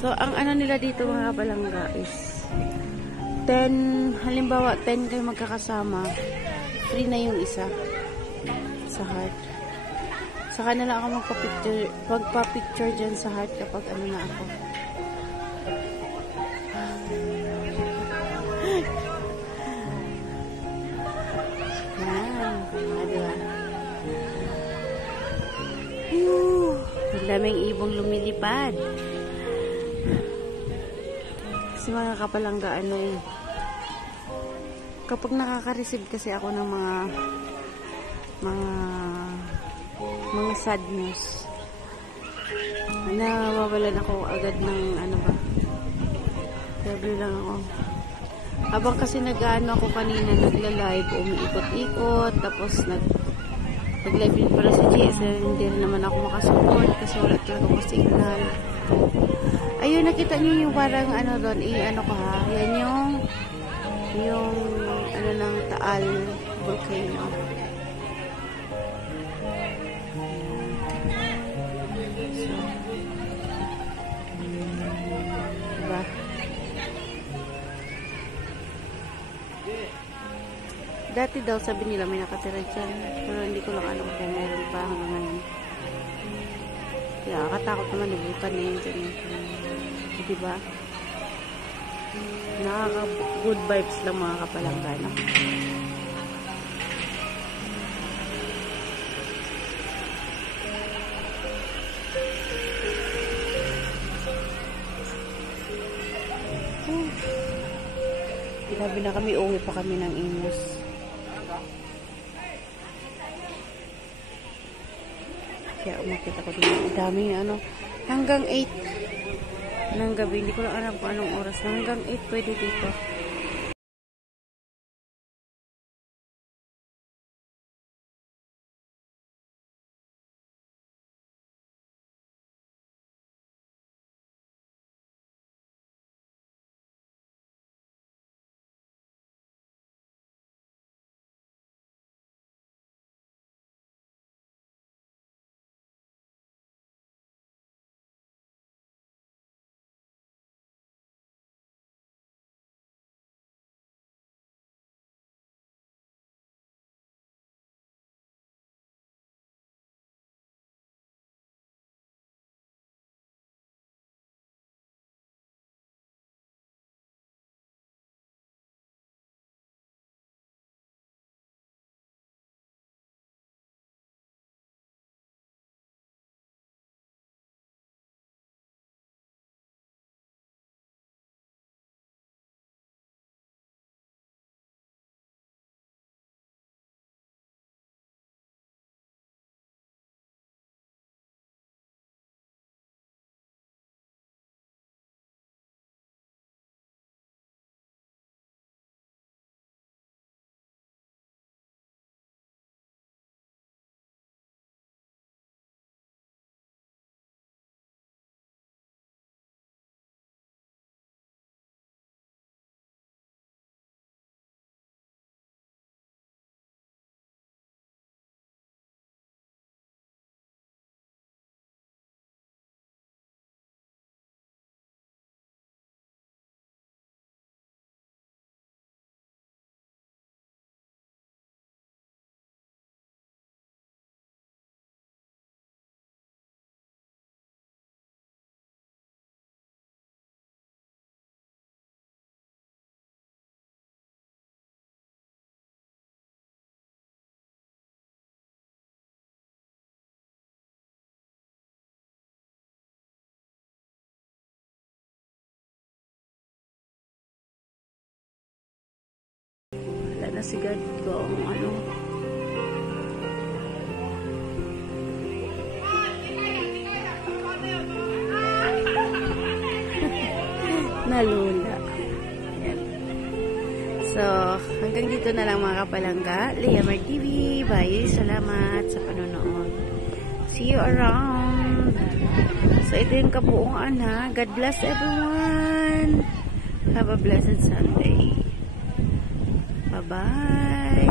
So, ang ano nila dito mga kapalangga is 10, halimbawa 10 kayo magkakasama, free na yung isa sa heart. Saka na lang ako magpa-picture dyan sa heart kapag ano na ako. Yan. Diba? Ang daming ibong lumilipad. Kasi mga kapalangga, ano eh. Kapag nakaka-receive kasi ako ng mga sad news, nawawalan ako agad ng ano ba. Sabi lang ako. Habang kasi nag-ano ako kanina, nagla-live, umiikot-ikot, tapos nag-live din para sa GS, hindi rin naman ako makasupport kasi wala talaga ko signal. Ayun, nakita niyo yung parang ano doon, ano ko ha, yan yung ano ng Taal volcano. So, diba? Dati daw sabi nila may nakatira dyan, pero hindi ko lang alam kung meron pa hanggang ngayon. Kaya katakot naman yung vulkan na yun dyan. Diba? Nakaka-good vibes lang mga kapalangga, no? Grabe na kami, uwi pa kami ng Imus. Kaya umakit ako dito. Daming ano, hanggang 8 ng gabi. Hindi ko lang alam kung anong oras. Hanggang 8 pwede dito. Na si God ko ang ano nalula. So hanggang dito na lang mga kapalangga. Leamar TV, bye, salamat sa panonood, see you around. So ito yung kabuuan ha. God bless everyone, have a blessed Sunday. Bye-bye.